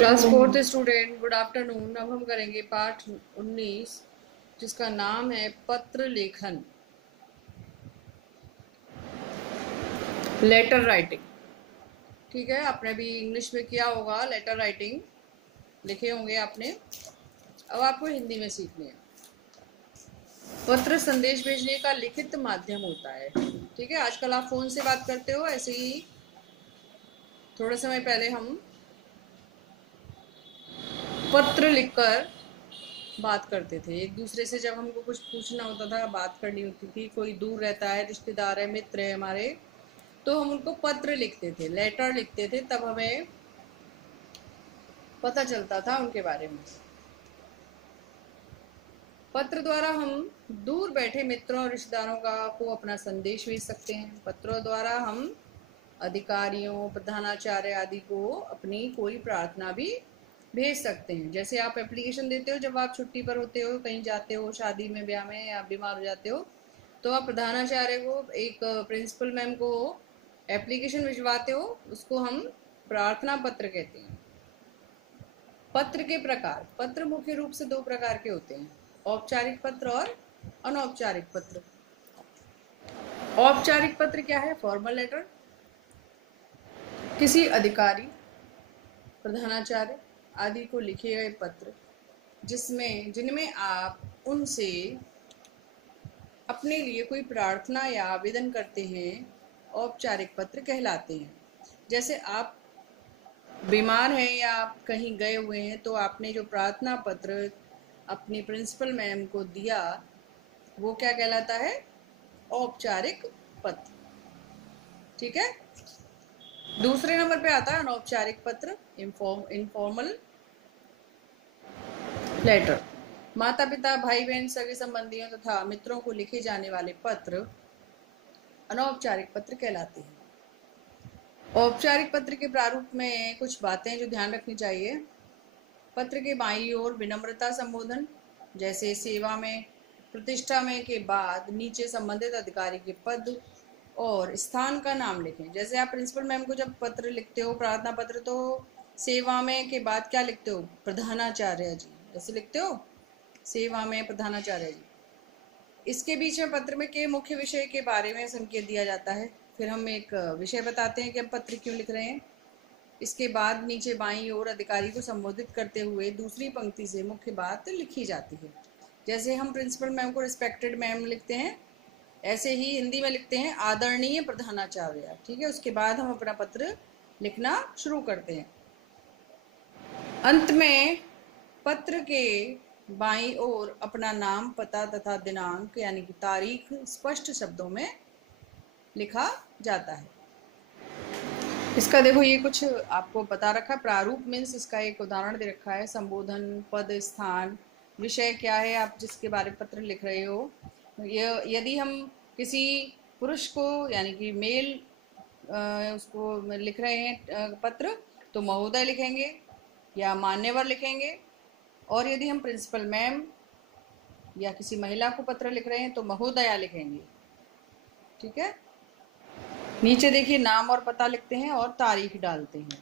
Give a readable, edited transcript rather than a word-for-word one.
Class fourth student, good afternoon. अब हम करेंगे पाठ 19 जिसका नाम है पत्र लेखन, लेटर राइटिंग। ठीक है, आपने भी इंग्लिश में किया होगा, लेटर राइटिंग लिखे होंगे आपने। अब आपको हिंदी में सीखनी है। पत्र संदेश भेजने का लिखित माध्यम होता है। ठीक है, आजकल आप फोन से बात करते हो, ऐसे ही थोड़े समय पहले हम पत्र लिखकर बात करते थे एक दूसरे से। जब हमको कुछ पूछना होता था, बात करनी होती थी, कोई दूर रहता है, रिश्तेदार है, मित्र है हमारे, तो हम उनको पत्र लिखते थे, लेटर लिखते थे, तब हमें पता चलता था उनके बारे में। पत्र द्वारा हम दूर बैठे मित्रों और रिश्तेदारों को अपना संदेश भेज सकते हैं। पत्रों द्वारा हम अधिकारियों, प्रधानाचार्य आदि को अपनी कोई प्रार्थना भी भेज सकते हैं। जैसे आप एप्लीकेशन देते हो जब आप छुट्टी पर होते हो, कहीं जाते हो, शादी में, ब्याह में, या बीमार हो जाते हो, तो आप प्रधानाचार्य को, एक प्रिंसिपल मैम को एप्लीकेशन भिजवाते हो, उसको हम प्रार्थना पत्र कहते हैं। पत्र के प्रकार। पत्र मुख्य रूप से दो प्रकार के होते हैं, औपचारिक पत्र और अनौपचारिक पत्र। औपचारिक पत्र क्या है? Formal letter. किसी अधिकारी, प्रधानाचार्य आदि को लिखे गए पत्र जिनमें आप उनसे अपने लिए कोई प्रार्थना या आवेदन करते हैं, औपचारिक पत्र कहलाते हैं। जैसे आप बीमार हैं या आप कहीं गए हुए हैं, तो आपने जो प्रार्थना पत्र अपनी प्रिंसिपल मैम को दिया, वो क्या कहलाता है? औपचारिक पत्र। ठीक है। दूसरे नंबर पे आता है अनौपचारिक पत्र, इनफॉर्मल लेटर। माता पिता, भाई बहन, सगे संबंधियों तथा मित्रों को लिखे जाने वाले पत्र अनौपचारिक पत्र कहलाते हैं। औपचारिक पत्र के प्रारूप में कुछ बातें जो ध्यान रखनी चाहिए। पत्र के बाईं ओर विनम्रता संबोधन, जैसे सेवा में, प्रतिष्ठा में के बाद नीचे संबंधित अधिकारी के पद और स्थान का नाम लिखें। जैसे आप प्रिंसिपल मैम को जब पत्र लिखते हो, प्रार्थना पत्र, तो सेवा में के बाद क्या लिखते हो? प्रधानाचार्य जी, जैसे लिखते हो सेवा में प्रधानाचार्य जी। इसके बीच में पत्र में के मुख्य विषय के बारे में संकेत दिया जाता है। फिर हम एक विषय बताते हैं कि हम पत्र क्यों लिख रहे हैं। इसके बाद नीचे बाईं ओर अधिकारी को संबोधित करते हुए दूसरी पंक्ति से मुख्य बात लिखी जाती है। जैसे हम प्रिंसिपल मैम को रिस्पेक्टेड मैम लिखते हैं, ऐसे ही हिंदी में लिखते हैं आदरणीय प्रधानाचार्य। ठीक है, उसके बाद हम अपना पत्र लिखना शुरू करते हैं। अंत में पत्र के बाईं ओर अपना नाम, पता तथा दिनांक यानी कि तारीख स्पष्ट शब्दों में लिखा जाता है। इसका देखो, ये कुछ आपको बता रखा है। प्रारूप मीन्स इसका एक उदाहरण दे रखा है। संबोधन, पद, स्थान, विषय क्या है आप जिसके बारे में पत्र लिख रहे हो। यदि हम किसी पुरुष को यानी कि मेल उसको लिख रहे हैं पत्र, तो महोदय लिखेंगे या मान्यवर लिखेंगे। और यदि हम प्रिंसिपल मैम या किसी महिला को पत्र लिख रहे हैं तो महोदया लिखेंगे। ठीक है। नीचे देखिए नाम और पता लिखते हैं और तारीख डालते हैं।